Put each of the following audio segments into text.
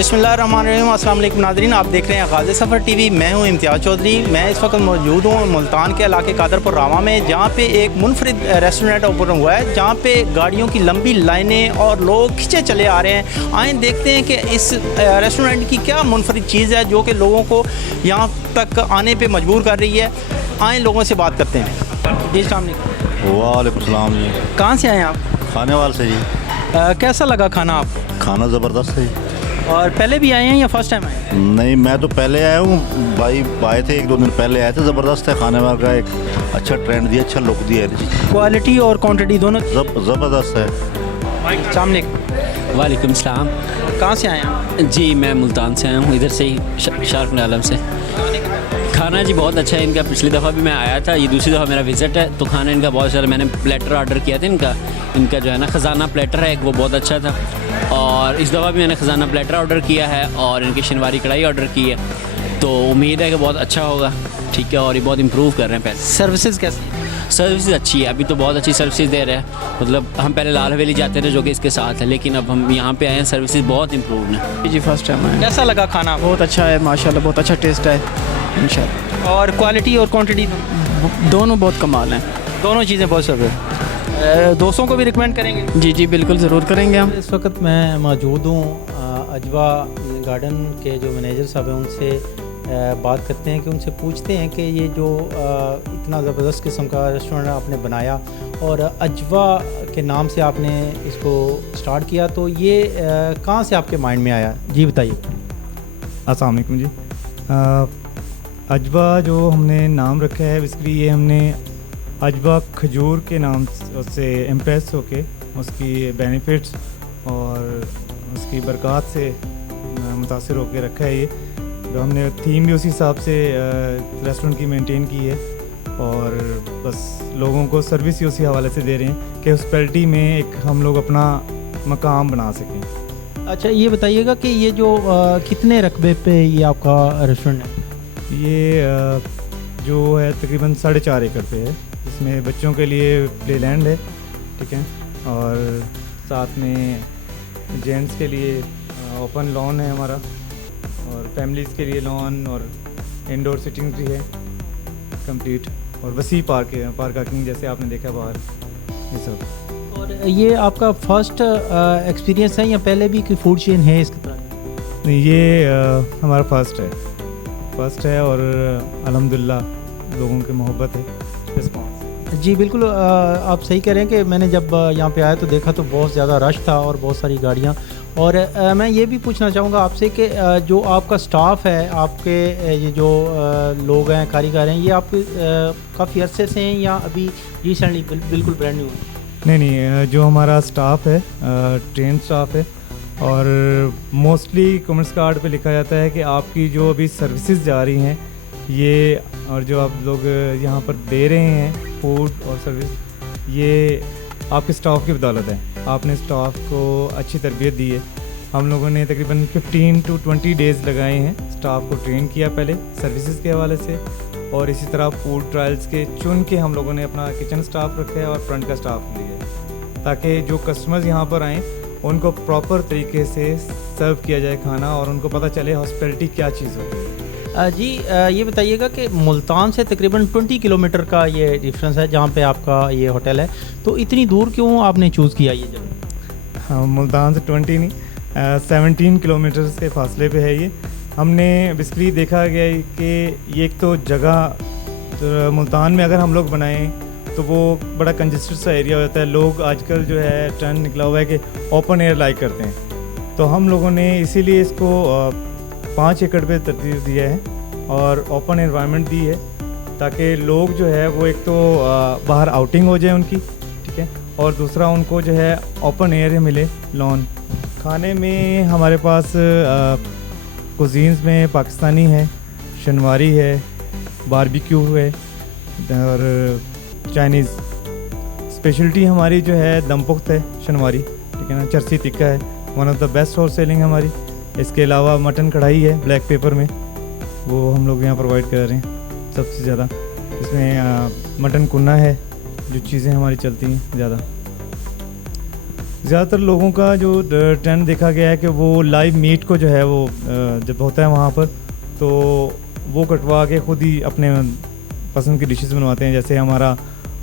बिस्मिल्लाहिर्रहमानिर्रहीम, अस्सलाम वालेकुम नाज़रीन, आप देख रहे हैं गाज़ी सफ़र टीवी। मैं हूं इम्तियाज़ चौधरी। मैं इस वक्त मौजूद हूं मुल्तान के इलाके कादरपुर रामा में, जहां पे एक मुनफरिद रेस्टोरेंट ओपन हुआ है, जहां पे गाड़ियों की लंबी लाइनें और लोग खिंचे चले आ रहे हैं। आइए देखते हैं कि इस रेस्टोरेंट की क्या मुनफरिद चीज़ है जो कि लोगों को यहाँ तक आने पर मजबूर कर रही है। आए लोगों से बात करते हैं। जी अस्सलाम वालेकुम। वालेकुम सलाम जी। कहाँ से आए आप? खाने वाले से जी। कैसा लगा खाना आपको? खाना ज़बरदस्त है। और पहले भी आए हैं या फर्स्ट टाइम आए? नहीं, मैं तो पहले आया हूँ, भाई आए थे 1-2 दिन पहले आए थे। ज़बरदस्त है खाने वाला का, एक अच्छा ट्रेंड दिया, अच्छा लुक दिया है। क्वालिटी और क्वांटिटी दोनों ज़बरदस्त है। सामने। वालेकुम सलाम। कहाँ से आए हैं? जी मैं मुल्तान से आया हूँ, इधर से ही शार्क आलम से। खाना जी बहुत अच्छा है इनका। पिछली दफ़ा भी मैं आया था, ये दूसरी दफ़ा मेरा विज़िट है। तो खाना इनका बहुत अच्छा। मैंने प्लेटर ऑर्डर किया था इनका जो है ना ख़जाना प्लेटर है एक, वो बहुत अच्छा था। और इस दफ़ा भी मैंने ख़जाना प्लेटर ऑर्डर किया है और इनकी शनवारी कढ़ाई ऑर्डर की है। तो उम्मीद है कि बहुत अच्छा होगा। ठीक है, और ये बहुत इम्प्रूव कर रहे हैं। पैसे सर्विसेज कैसी? सर्विसेज अच्छी है, अभी तो बहुत अच्छी सर्विसेज दे रहे हैं। मतलब हम पहले लाल हवेली जाते थे जो कि इसके साथ है, लेकिन अब हम यहाँ पे आए हैं, सर्विसेज बहुत इम्प्रूव है। जी फर्स्ट टाइम आया। कैसा लगा खाना? बहुत अच्छा है माशाल्लाह, बहुत अच्छा टेस्ट है इंशाल्लाह। और क्वालिटी और क्वांटिटी दोनों बहुत कमाल हैं। दोनों चीज़ें बहुत सब है। दोस्तों को भी रिकमेंड करेंगे? जी जी बिल्कुल ज़रूर करेंगे हम। इस वक्त मैं मौजूद हूँ अजवा गार्डन के जो मैनेजर साहब हैं, उनसे बात करते हैं कि उनसे पूछते हैं कि ये जो इतना ज़बरदस्त किस्म का रेस्टोरेंट आपने बनाया और अजवा के नाम से आपने इसको स्टार्ट किया, तो ये कहाँ से आपके माइंड में आया? जी बताइए। अस्सलाम वालेकुम जी। अजवा जो हमने नाम रखा है, बेसिकली ये हमने अजवा खजूर के नाम से इम्प्रेस होके उसकी बेनिफिट्स और उसकी बरक़ात से मुतासिर होकर रखा है। ये तो हमने थीम भी उसी हिसाब से रेस्टोरेंट की मेंटेन की है और बस लोगों को सर्विस ही उसी हवाले से दे रहे हैं कि हॉस्पिटैलिटी में एक हम लोग अपना मकाम बना सकें। अच्छा ये बताइएगा कि ये जो कितने रकबे पे ये आपका रेस्टोरेंट है? ये जो है तकरीबन 4.5 एकड़ पे है, जिसमें बच्चों के लिए प्ले लैंड है, ठीक है, और साथ में जेंट्स के लिए ओपन लॉन है हमारा, और फैमिलीज़ के लिए लॉन और इंडोर सिटिंग भी है कंप्लीट, और वसी पार्क है, पार्किंग जैसे आपने देखा बाहर, ये सब। और ये आपका फर्स्ट एक्सपीरियंस है या पहले भी कोई फूड चेन है इसकी तरह? नहीं, ये हमारा फर्स्ट है और अल्हम्दुलिल्लाह लोगों की मोहब्बत है, रिस्पॉन्स। जी बिल्कुल, आप सही कह रहे हैं कि मैंने जब यहाँ पे आया तो देखा तो बहुत ज़्यादा रश था और बहुत सारी गाड़ियाँ। और मैं ये भी पूछना चाहूँगा आपसे कि जो आपका स्टाफ है, आपके ये जो लोग हैं, कारीगर हैं, ये आप काफ़ी अरसे से हैं या अभी रिसेंटली बिल्कुल ब्रांड न्यू है? नहीं, जो हमारा स्टाफ है ट्रेन स्टाफ है, और मोस्टली कॉमर्स कार्ड पे लिखा जाता है कि आपकी जो अभी सर्विसेज जा रही हैं ये, और जो आप लोग यहाँ पर दे रहे हैं फूड और सर्विस, ये आपके स्टाफ की बदौलत है। आपने स्टाफ को अच्छी तरबियत दी है। हम लोगों ने तकरीबन 15 to 20 डेज़ लगाए हैं, स्टाफ को ट्रेन किया पहले सर्विसेज के हवाले से, और इसी तरह फूड ट्रायल्स के चुन के हम लोगों ने अपना किचन स्टाफ रखा है और फ्रंट का स्टाफ लिया है, ताकि जो कस्टमर्स यहाँ पर आएँ उनको प्रॉपर तरीके से सर्व किया जाए खाना और उनको पता चले हॉस्पिटैलिटी क्या चीज़ होती है। जी ये बताइएगा कि मुल्तान से तकरीबन 20 किलोमीटर का ये डिफरेंस है जहाँ पे आपका ये होटल है, तो इतनी दूर क्यों आपने चूज़ किया ये जगह? हाँ, मुल्तान से 20 नहीं 17 किलोमीटर के फासले पे है ये। हमने बेसिकली देखा गया है कि ये एक तो जगह तो मुल्तान में अगर हम लोग बनाएं तो वो बड़ा कंजेस्टेड सा एरिया हो जाता है। लोग आजकल जो है ट्रेंड निकला हुआ है कि ओपन एयर लाइक करते हैं, तो हम लोगों ने इसीलिए इसको 5 एकड़ पे तरतीब दिया है और ओपन एनवायरनमेंट दी है, ताकि लोग जो है वो एक तो बाहर आउटिंग हो जाए उनकी, ठीक है, और दूसरा उनको जो है ओपन एयर मिले लॉन। खाने में हमारे पास कुजीन्स में पाकिस्तानी है, शनवारी है, बारबेक्यू है और चाइनीज़। स्पेशलिटी हमारी जो है दम पुख्त है शनवारी, ठीक है ना, चरसी टिक्का है, one of the best hot selling हमारी। इसके अलावा मटन कढ़ाई है ब्लैक पेपर में, वो हम लोग यहाँ प्रोवाइड कर रहे हैं सबसे ज़्यादा। इसमें मटन कुन्ना है, जो चीज़ें हमारी चलती हैं ज़्यादातर लोगों का जो ट्रेंड देखा गया है कि वो लाइव मीट को जो है वो जब होता है वहाँ पर तो वो कटवा के ख़ुद ही अपने पसंद की डिशेस बनवाते हैं। जैसे हमारा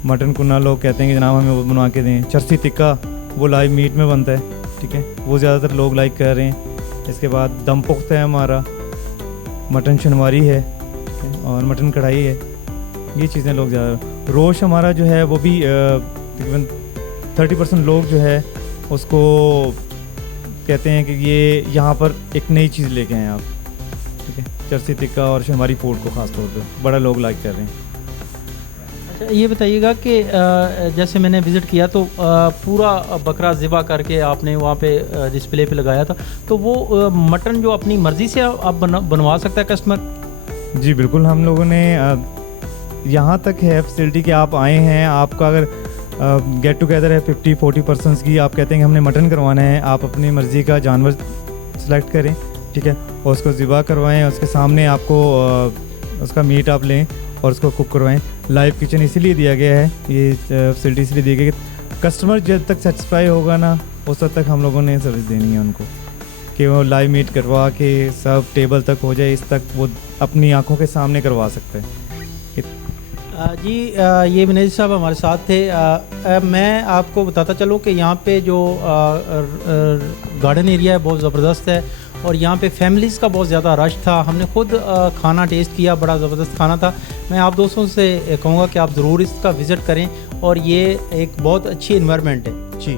मटन कुन्ना लोग कहते हैं कि जनाब हमें वो बनवा के दें। चरसी टिक्का वो लाइव मीट में बनता है, ठीक है, वो ज़्यादातर लोग लाइक कर रहे हैं। इसके बाद दम पुख्त है हमारा, मटन शनवारी है, ठीक है, और मटन कढ़ाई है। ये चीज़ें लोग ज़्यादा। रोश हमारा जो है वो भी तकरीबन 30% लोग जो है उसको कहते हैं कि ये यहाँ पर एक नई चीज़ लेके आए आप, ठीक है। चरसी टिक्का और शनवारी फूड को ख़ास तौर पे बड़ा लोग लाइक कर रहे हैं। अच्छा, ये बताइएगा कि जैसे मैंने विज़िट किया तो पूरा बकरा ज़िबा करके आपने वहाँ पे डिस्प्ले पे लगाया था, तो वो मटन जो अपनी मर्ज़ी से आप बनवा सकता है कस्टमर? जी बिल्कुल, हम लोगों ने यहाँ तक है फैसिलिटी कि आप आए हैं, आपका अगर गेट टुगेदर है 50-40 पर्सनस की, आप कहते हैं कि हमने मटन करवाना है, आप अपनी मर्ज़ी का जानवर सेलेक्ट करें, ठीक है, और उसको ज़िबा करवाएं, उसके सामने आपको उसका मीट आप लें और उसको कुक करवाएं। लाइव किचन इसीलिए दिया गया है, ये फैसिलिटी इसलिए दी गई है कि कस्टमर जब तक सेटिस्फाई होगा ना उस वक्त तक हम लोगों ने सर्विस देनी है उनको, कि वो लाइव मीट करवा के सब टेबल तक हो जाए, इस तक वो अपनी आंखों के सामने करवा सकते हैं। जी, ये मैनेजर साहब हमारे साथ थे। मैं आपको बताता चलूँ कि यहाँ पे जो गार्डन एरिया है बहुत ज़बरदस्त है और यहाँ पे फैमिलीज़ का बहुत ज़्यादा रश था। हमने खुद खाना टेस्ट किया, बड़ा ज़बरदस्त खाना था। मैं आप दोस्तों से कहूँगा कि आप ज़रूर इसका विज़िट करें और ये एक बहुत अच्छी इन्वायरमेंट है जी।